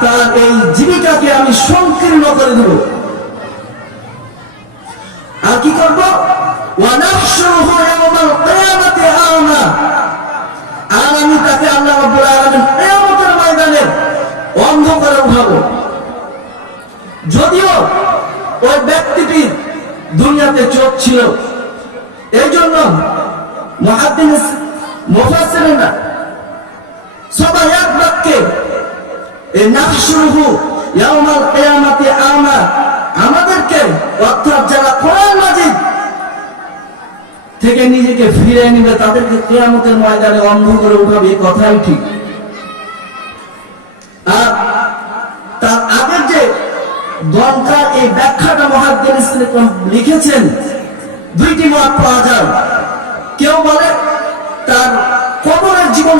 তার এই জীবিকাকে আমি সংকীর্ণ করে দেব। আর কি করব? আর আমি তাকে আল্লাহ রাব্বুল আলামিন অন্ধ করে উঠাবো। যদিও ওই ব্যক্তিটির দুনিয়াতে চোখ ছিল এই জন্য মহাদিস মুফাসসিরিনা সবাই এক বাক্যে এই নাহশুরুহু ইয়াউমাল কিয়ামাতি আমা আমাদেরকে, অর্থাৎ যারা কোরআন মাজিদ থেকে নিজেকে ফিরে নিবে, তাদেরকে কিয়ামতের ময়দানে অন্ধ করে উঠাবে এই কথাই ঠিক। আর তার আগের যে দরকার এই ব্যাখ্যাটা মহাদ্দিন লিখেছেন, দুইটি মত পাওয়া যায়।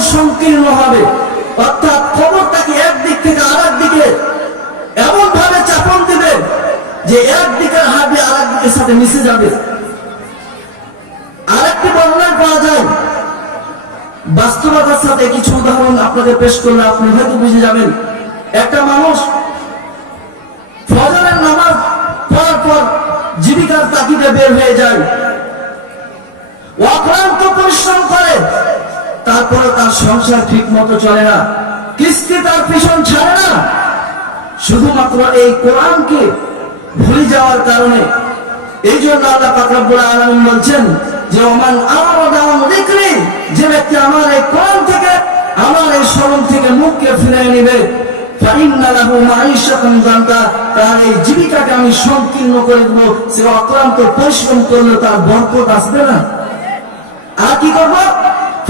সংকীর্ণ হবে। অর্থাৎ কবর তাকে একদিক থেকে আরেক দিকে এমন ভাবে চাপন দিবে যে একদিকের হাড়ি আরেক দিকের সাথে মিশে যাবে। আরেকটি বর্ণনা পাওয়া যায়। বাস্তবতার সাথে কিছু উদাহরণ আপনাদের পেশ করলে আপনি হয়তো বুঝে যাবেন। একটা মানুষ ফজরের নামাজ পড়ার পর জীবিকার তাগিদে বের হয়ে যায়। অক্লান্ত পরিশ্রম করে। তারপরে তার সংসার ঠিক মতো চলে না। কিস্তি তার পিছন ছাড়ে না। শুধুমাত্র এই কোরআনকে ভুলে যাওয়ার কারণে এই জন্য আল্লাহ পাকরাবুল আলম বলছেন যে, ওমান আমার দাম দেখলি যে ব্যক্তি আমার এই কোরআন থেকে, আমার এই স্মরণ থেকে মুখকে ফিরে নিবে আমি তার বরকত আসবে না। আর কি করব?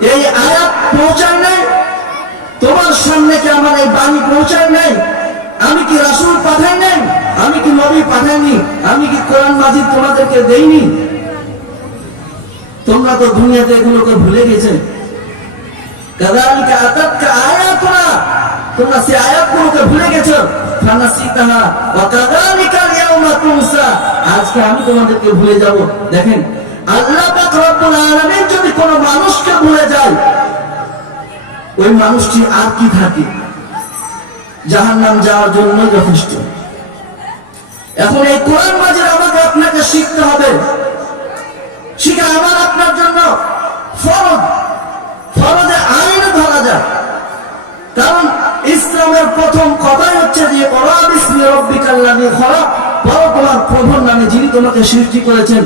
এই আয়াত পৌঁছায় নাই? তোমার সামনে কি আমার এই বাণী পৌঁছায় নাই? আমি কি রাসূল পাঠাই নাই? আমি কি নবী পাঠাইনি? আমি কি কোরআন মাজিদ তোমাদেরকে দেইনি? তোমরা তো দুনিয়াতে এগুলোকে ভুলে গেছে। আজকে আমি তোমাদেরকে ভুলে যাব। দেখেন আল্লাহ রব্বুল আলামিন যদি কোনো মানুষকে ভুলে যায়, ওই মানুষটি আর কি থাকে? জাহান্নাম যাওয়ার জন্য যথেষ্ট। এখন এই কোরআন মাঝে আমাকে আপনাকে শিখতে হবে। শিখা আমার আপনার জন্য ফরজ। ফরজে আইনে ধরা যায় কারণ ইসলামের প্রথম কথাই হচ্ছে যে ওরা বিসমি রব্বিকাল্লাযী খলাক। তোমাকে সৃষ্টি করেছেন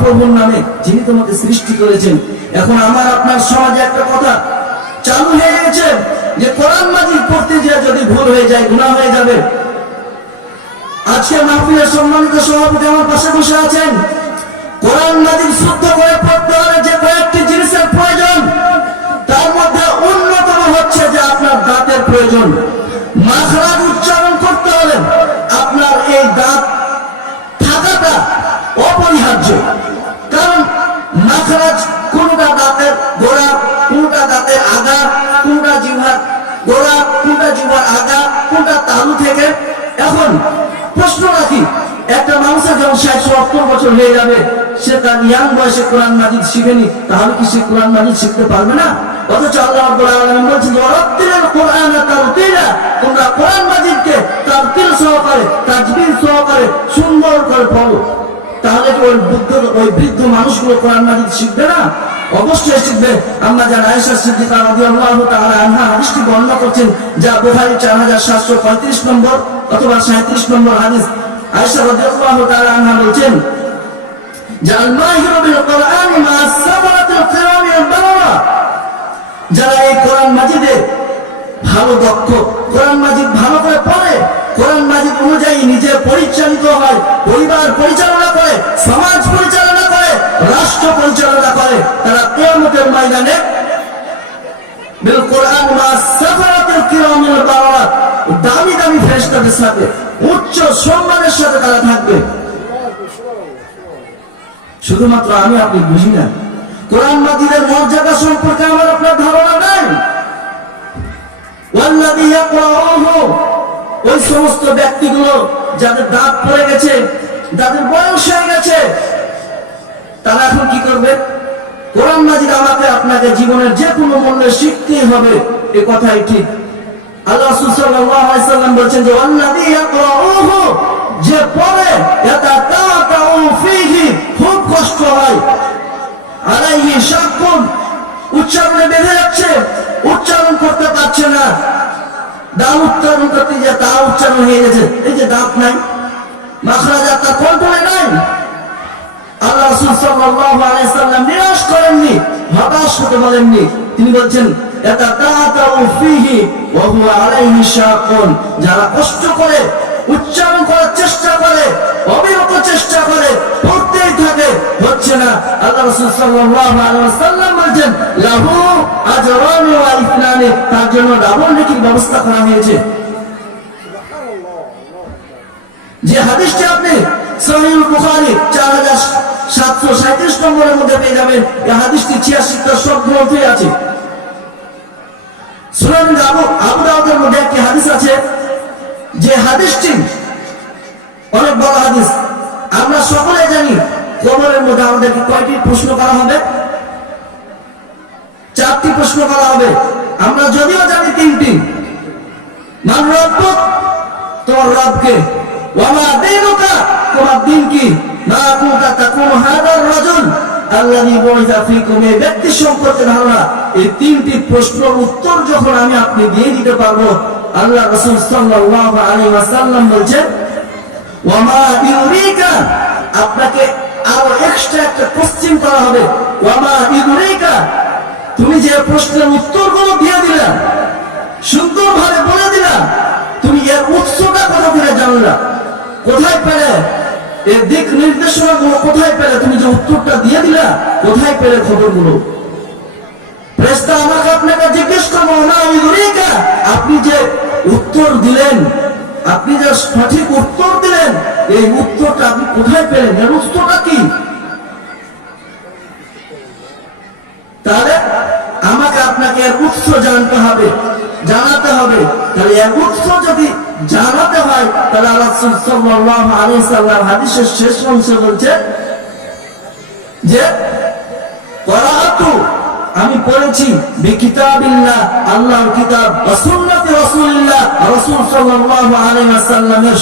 প্রভুর নামে, যিনি তোমাকে সৃষ্টি করেছেন। এখন আমার, আপনার সমাজে একটা কথা চালু হয়ে গেছে যে কোরআন মাজিদ পড়তে গিয়ে যদি ভুল হয়ে যায়, গুনাহ হয়ে যাবে। আজকে মাহফিলের সম্মানিত সভাপতি আমার পাশে বসে আছেন। কোরআন মাজিদ শুদ্ধ করে পড়তে হলে হয়ে যাবে। সে তার ইয়াং বয়সে কোরআন মাজিদ শিখেনি, তাহলে কি সে কোরআন মাজিদ শিখতে পারবে না? অথচ আল্লাহ ওয়ারাত্তিলিল কোরআন তোমরা কোরআন মাজিদকে তারতিল সহকারে, তাজবির সহকারে সুন্দর করে পড়ো। তাহলে কি ওই বৃদ্ধ ওই বৃদ্ধ মানুষগুলো কোরআন মাজিদ শিখবে না? অবশ্যই শিখবে। আমরা যারা আয়েশা সিদ্দিকা রাদিয়াল্লাহু তাআলা আনহা হাদিসটি বর্ণনা করছেন, যা বুখারী 4735 নম্বর অথবা 37 নম্বর হাদিস। আয়েশা রাদিয়াল্লাহু তাআলা আনহা বলছেন কিরামি যারা এই কোরআন মাজিদে ভালো দক্ষ, কোরআন মাজিদ ভালো করে পড়ে, কোরআন মাজিদ অনুযায়ী নিজে পরিচালিত হয়, পরিবার পরিচালনা করে, সমাজ পরিচালনা করে, রাষ্ট্র পরিচালনা করে, তারা কেয়ামতের ময়দানে বিল কোরআন মা সাফারাতুল কিরামিল বারারাত দামি দামি ফেরেশতাদের সাথে, উচ্চ সম্মানের সাথে তারা থাকবে। শুধুমাত্র আমি আপনি বুঝি না। কোরআন মর্যাদা সম্পর্কে আমার আপনার ধারণা নাই। ওই সমস্ত ব্যক্তিগুলো যাদের দাঁত পড়ে গেছে, যাদের বয়স হয়ে গেছে, তারা এখন কি করবে? কোরআন মাজিদ আমাকে আপনাকে জীবনের যে কোনো মূল্যে শিখতেই হবে, এ কথাই ঠিক। আল্লাহ সাল্লাম বলছেন যে ইয়াকরাউহু যে ইয়াতাতাউ ফীহি খুব কষ্ট হয়। উচ্চারণে বেঁধে যাচ্ছে, উচ্চারণ করতে পারছে না। দাম উচ্চারণ করতে যে তা উচ্চারণ হয়ে গেছে। এই যে দাঁত নাই, মাখরাজ তার কন্ট্রোলে নাই। আল্লাহ নিরাশ করেননি, হতাশ হতে বলেননি। তিনি বলছেন এটা তাতাউ ফীহি ওয়া হুয়া আলাইহি শাকুন। যারা কষ্ট করে না আল্লাহ রাসূল সাল্লাল্লাহু আলাইহি ওয়াসাল্লাম বলেন লাহু আজরানি ওয়া ইসনানি। তার জন্য ডাবল নেকির ব্যবস্থা করা হয়েছে। যে হাদিসটি আপনি সহিহ বুখারী 4737 নম্বরের মধ্যে পেয়ে যাবেন। এই হাদিসটি 86 টা সব গ্রন্থে আছে। সুনান আবু আবু দাউদের মধ্যে একটি হাদিস আছে, যে হাদিসটি অনেক বড় হাদিস। আমরা সকলে জানি কবরের মধ্যে আমাদেরকে কয়টি প্রশ্ন করা হবে? চারটি প্রশ্ন করা হবে। আমরা যদিও জানি তিনটি। মান রব্বুক তোমার রবকে। উত্তর যখন আমি আপনি দিয়ে দিতে পারব, আল্লাহ রাসূল সাল্লাল্লাহু আলাইহি বলছেন আপনাকে আরও এক্সট্রা একটা কোশ্চেন করা হবে। তুমি যে প্রশ্নের উত্তরগুলো দিয়ে দিলা, সুন্দরভাবে বলে দিলা, তুমি এর উৎসটা কোথা থেকে জানলা। কোথায় পেলে? এর দিক নির্দেশনা গুলো কোথায় পেলে? তুমি যে উত্তরটা দিয়ে দিলা, কোথায় পেলে খবরগুলো? প্রেস্তা আমাকে আপনাকে জিজ্ঞেস করব না আমি আপনি যে উত্তর দিলেন, আপনি যে সঠিক উত্তর দিলেন এই উত্তরটা আপনি কোথায় পেলেন? এর উত্তরটা কি? তাহলে আমাকে আপনাকে এর উৎস জানতে হবে, জানাতে হবে। তাহলে এর উৎস যদি জানাতে হয়, তাহলে আল্লাহ সাল্লাল্লাহু আলাইহি সাল্লাম হাদিসের শেষ অংশে বলছে যে, করাতু, আমি পড়েছি বিকিতাবিল্লাহ, আল্লাহর কিতাব, ওয়া সুন্নাতি রাসূলিল্লাহ রাসূল সাল্লাল্লাহু আলাইহি ওয়াসাল্লামের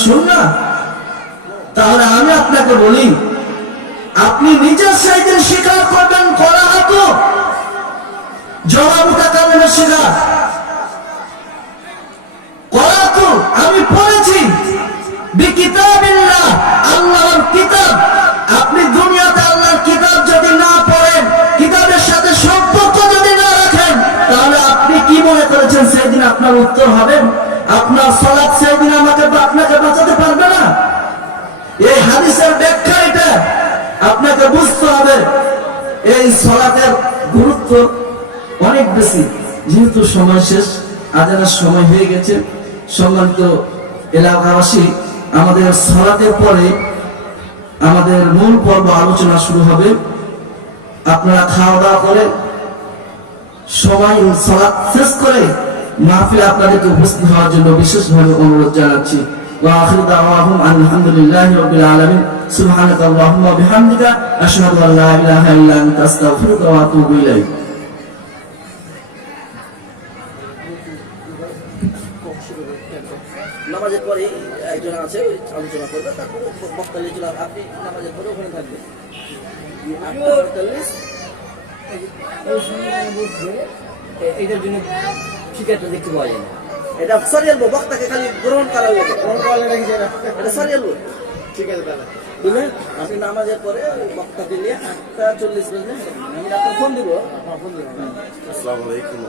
তাহলে আমি আপনাকে বলি, আপনি নিজের সাইডে স্বীকার করবেন জবাব করাতু আমি পড়েছি। বিকিতাবিল্লাহ আল্লাহর কিতাব। যদি না পড়েন, কিতাবের সাথে যদি না রাখেন, তাহলে আপনি কি মনে করেছেন আপনার উত্তর হবে? আপনার সলাৎ সেদিন আমাকে আপনাকে এই হাদিসের ব্যাখ্যা এটা আপনাকে বুঝতে হবে। এই সলাতের গুরুত্ব অনেক বেশি। যেহেতু সময় শেষ, আজানের সময় হয়ে গেছে। সম্মানিত এলাকাবাসী, আমাদের সলাতের পরে আমাদের মূল পর্ব আলোচনা শুরু হবে। আপনারা খাওয়া দাওয়া করে সময় সলাৎ শেষ করে মাহফিল আপনাদেরকে উপস্থিত হওয়ার জন্য বিশেষভাবে অনুরোধ জানাচ্ছি। وآخر دعواهم أن الحمد لله رب العالمين سبحانك اللهم وبحمدك أشهد أن لا إله إلا أنت أستغفرك وأتوب إليك নামাজের পরে একজন আছে ওই আলোচনা করবে তারপরে বক্তা লিখছিল আপনি নামাজের পরে ওখানে থাকবেন আটটা পঁয়তাল্লিশ এ- এইটার জন্য টিকিটটা দেখতে পাওয়া যায় না এটা সরি আলবো বক্তাকে খালি গ্রহণ করার লাগে এটা সরি আলবো। ঠিক আছে দাদা বুঝলেন আপনি নামাজের পরে বক্তাকে নিয়ে আটটা চল্লিশ মিনিট। আমি আপনার ফোন দিব। ফোন দিব আসসালামু আলাইকুম।